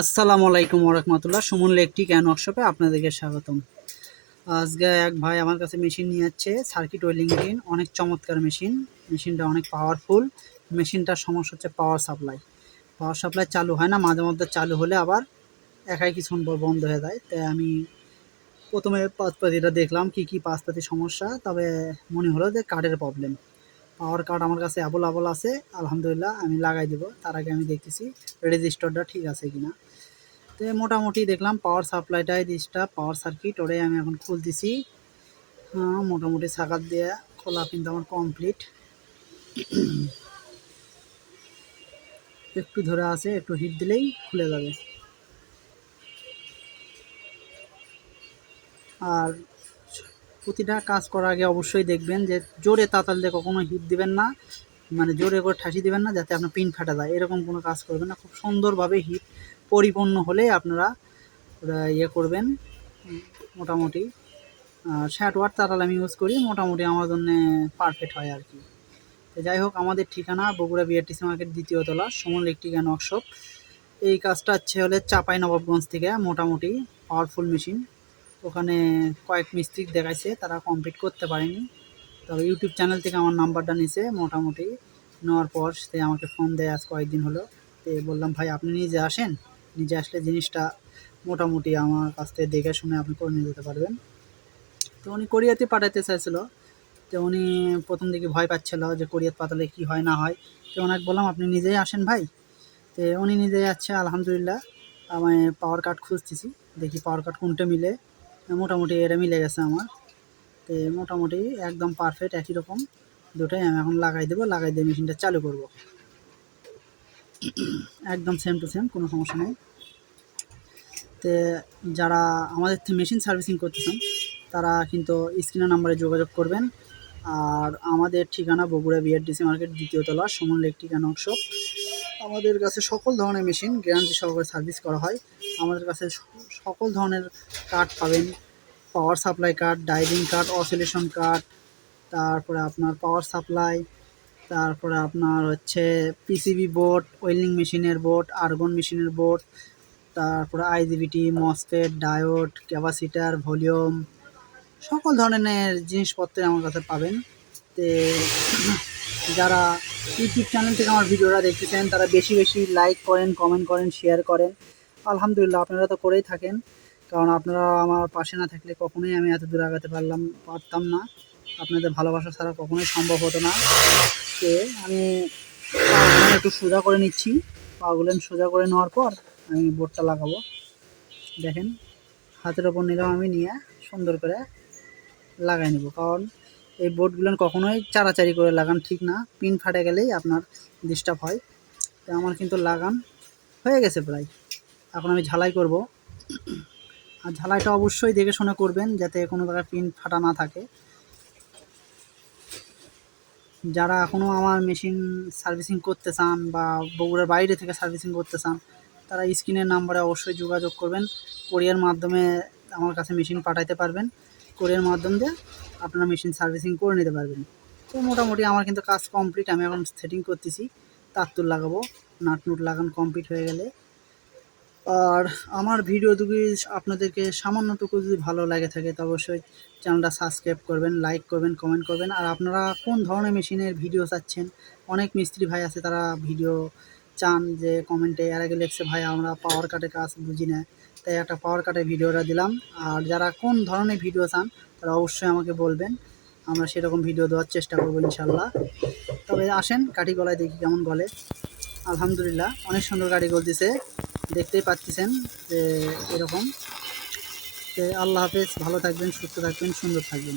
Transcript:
আসসালামু আলাইকুম ওরহমতুল্লাহ। সুমন ইলেকট্রিক অ্যান্ড ওয়ার্কশপে আপনাদেরকে স্বাগতম। আজকে এক ভাই আমার কাছে মেশিন নিয়ে যাচ্ছে সার্কিট ওয়েলিং মেশিন অনেক চমৎকার মেশিন মেশিনটা অনেক পাওয়ারফুল মেশিনটার সমস্যা হচ্ছে পাওয়ার সাপ্লাই পাওয়ার সাপ্লাই চালু হয় না, মাঝে মধ্যে চালু হলে আবার একাই পর বন্ধ হয়ে যায়। তাই আমি প্রথমে পাঁচপাতিটা দেখলাম, কি কি পাঁচপাতি সমস্যা, তবে মনে হলো যে কার্ডের প্রবলেম পাওয়ার কার্ড আমার কাছে অ্যাভেলেবল আছে, আলহামদুলিল্লাহ আমি লাগাই দেবো। তার আগে আমি দেখতেছি রেজিস্টারটা ঠিক আছে কিনা। তো মোটামুটি দেখলাম পাওয়ার সাপ্লাইটাই ডিস্টার্ব পাওয়ার সার্কিট ওটাই আমি এখন খুলতেছি। হ্যাঁ মোটামুটি সাকাত দিয়ে খোলা কিন্তু আমার কমপ্লিট একটু ধরে আছে, একটু হিট দিলেই খুলে যাবে। আর প্রতিটা কাজ করার আগে অবশ্যই দেখবেন যে জোরে তাতাল দিয়ে কখনো হিট দিবেন না মানে জোরে করে ঠাসি দিবেন না, যাতে আপনার পিন ফাটা যায়। এরকম কোনো কাজ করবেন না। খুব সুন্দরভাবে হিট পরিপূর্ণ হলে আপনারা ইয়ে করবেন, মোটামুটি ষাট ওয়াট তাতাল আমি ইউজ করি, মোটামুটি আমার জন্য পারফেক্ট হয় আর কি। যাই হোক, আমাদের ঠিকানা বগুড়া বিআরটিসি মার্কেট দ্বিতীয় তলা সুমন ইলেকট্রিক অ্যান্ড ওয়ার্কশপ এই কাজটা হচ্ছে হলে চাপাই নবাবগঞ্জ থেকে, মোটামুটি পাওয়ারফুল মেশিন ওখানে কয়েক মিস্ত্রি দেখাইছে, তারা কমপ্লিট করতে পারেনি। তবে ইউটিউব চ্যানেল থেকে আমার নাম্বারটা নিছে, মোটামুটি নেওয়ার পর সে আমাকে ফোন দেয় আজ কয়েকদিন হলো। তো বললাম, ভাই, আপনি নিজে আসেন, নিজে আসলে জিনিসটা মোটামুটি আমার কাছ থেকে দেখে শুনে আপনি করে নিয়ে যেতে পারবেন। তো উনি কোরিয়াতে পাঠাতে চাইছিল। তো উনি প্রথম দিকে ভয় পাচ্ছিল যে কোরিয়াত পাতালে কি হয়, না হয়। তো ওনাকে বললাম, আপনি নিজেই আসেন ভাই। তো উনি নিজেই যাচ্ছে, আলহামদুলিল্লাহ। আমি পাওয়ার কার্ড খুঁজতেছি, দেখি পাওয়ার কার্ড কোনটা মিলে। মোটামুটি এটা মিলে গেছে আমার। তো মোটামুটি একদম পারফেক্ট একই রকম। দুটোই আমি এখন লাগাই দেবো, লাগাই দিয়ে মেশিনটা চালু করব। একদম সেম টু সেম কোনো সমস্যা নেই। তো যারা আমাদের মেশিন সার্ভিসিং করতে চান তারা কিন্তু স্ক্রিনের নাম্বারে যোগাযোগ করবেন। আর আমাদের ঠিকানা বগুড়া বিআরডিসি মার্কেট দ্বিতীয় তলা সুমন অ্যান্ড ওয়ার্কশপ আমাদের কাছে সকল ধরনের মেশিন গ্যারান্টি সহকারে সার্ভিস করা হয়। আমাদের কাছে সকল ধরনের কার্ড পাবেন। Power supply card driving card oscillation card তারপরে আপনার পাওয়ার সাপ্লাই তারপরে আপনার হচ্ছে পিসিবি বোর্ড ওয়েলিং মেশিনের বোর্ড আর্গন মেশিনের বোর্ড তারপরে IGBT MOSFET diode capacitor volume সকল ধরনের জিনিসপত্র আমার কাছে পাবেন। তে যারা ইউটিউব চ্যানেল থেকে আমার ভিডিওটা দেখতেছেন, তারা বেশি বেশি লাইক করেন কমেন্ট করেন শেয়ার করেন। আলহামদুলিল্লাহ, আপনারা তো করেই থাকেন। কারণ আপনারা আমার পাশে না থাকলে কখনোই আমি এত দূর আগাতে পারলাম, পারতাম না। আপনাদের ভালোবাসা ছাড়া কখনোই সম্ভব হতো না। তো আমি একটু সোজা করে নিচ্ছি। পাগুলো সোজা করে নেওয়ার পর আমি বোর্ডটা লাগাবো। দেখেন, হাতের ওপর নিলাম আমি, নিয়ে সুন্দর করে লাগাই নেব। কারণ এই বোর্ডগুলো কখনোই চারাচারি করে লাগান ঠিক না। পিন ফাটে গেলেই আপনার ডিস্টার্ব হয়। তো আমার কিন্তু লাগান হয়ে গেছে প্রায়। এখন আমি ঝালাই করব। আর ঝালাইটা অবশ্যই দেখে শুনে করবেন যাতে কোনো জায়গায় পিন ফাটা না থাকে। যারা এখনও আমার মেশিন সার্ভিসিং করতে চান বা বগুড়ার বাইরে থেকে সার্ভিসিং করতে চান, তারা স্ক্রিনের নাম্বারে অবশ্যই যোগাযোগ করবেন। কোরিয়ার মাধ্যমে আমার কাছে মেশিন পাঠাইতে পারবেন। কোরিয়ার মাধ্যম দিয়ে আপনারা মেশিন সার্ভিসিং করে নিতে পারবেন। তো মোটামুটি আমার কিন্তু কাজ কমপ্লিট, আমি এখন সেটিং করতেছি। তাত্তুর লাগাবো, নাট নুট লাগানো কমপ্লিট হয়ে গেলে আর আমার ভিডিও দুটি আপনাদেরকে সামান্যটুকু যদি ভালো লাগে থাকে, তো অবশ্যই চ্যানেলটা সাবস্ক্রাইব করবেন লাইক করবেন কমেন্ট করবেন। আর আপনারা কোন ধরনের মেশিনের ভিডিও চাচ্ছেন? অনেক মিস্ত্রি ভাই আছে, তারা ভিডিও চান যে কমেন্টে এর আগে লেখছে, ভাই, আমরা পাওয়ার কাটে কাজ বুঝি না। তাই একটা পাওয়ার কাটে ভিডিওটা দিলাম। আর যারা কোন ধরনের ভিডিও চান, তারা অবশ্যই আমাকে বলবেন। আমরা সেরকম ভিডিও দেওয়ার চেষ্টা করব ইনশাল্লাহ তবে আসেন কাঠি গলায় দেখি কেমন গলে আলহামদুলিল্লাহ, অনেক সুন্দর গাড়ি গলতেছে। দেখতেই পাচ্ছেন যে এরকম। আল্লাহ হাফেজ ভালো থাকবেন সুস্থ থাকবেন সুন্দর থাকবেন।